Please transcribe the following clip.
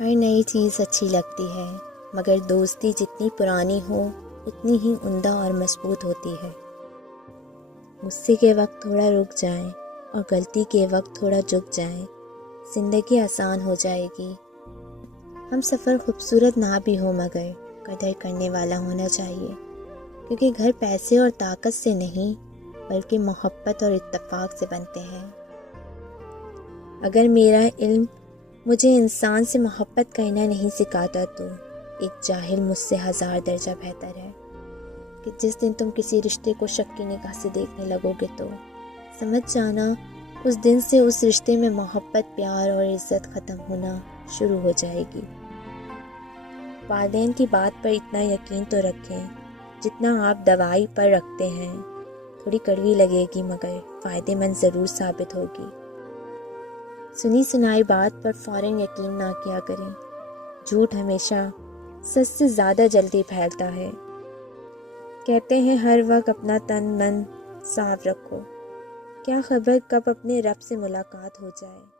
ہر نئی چیز اچھی لگتی ہے، مگر دوستی جتنی پرانی ہو اتنی ہی عمدہ اور مضبوط ہوتی ہے۔ غصے کے وقت تھوڑا رک جائیں اور غلطی کے وقت تھوڑا جھک جائیں، زندگی آسان ہو جائے گی۔ ہم سفر خوبصورت نہ بھی ہو مگر قدر کرنے والا ہونا چاہیے، کیونکہ گھر پیسے اور طاقت سے نہیں بلکہ محبت اور اتفاق سے بنتے ہیں۔ اگر میرا علم مجھے انسان سے محبت کرنا نہیں سکھاتا تو ایک جاہل مجھ سے 1000 درجہ بہتر ہے۔ کہ جس دن تم کسی رشتے کو شک کی نگاہ سے دیکھنے لگو گے تو سمجھ جانا اس دن سے اس رشتے میں محبت، پیار اور عزت ختم ہونا شروع ہو جائے گی۔ والدین کی بات پر اتنا یقین تو رکھیں جتنا آپ دوائی پر رکھتے ہیں۔ تھوڑی کڑوی لگے گی مگر فائدے مند ضرور ثابت ہوگی۔ سنی سنائی بات پر فوراً یقین نہ کیا کریں۔ جھوٹ ہمیشہ سچ سے زیادہ جلدی پھیلتا ہے۔ کہتے ہیں ہر وقت اپنا تن من صاف رکھو، کیا خبر کب اپنے رب سے ملاقات ہو جائے۔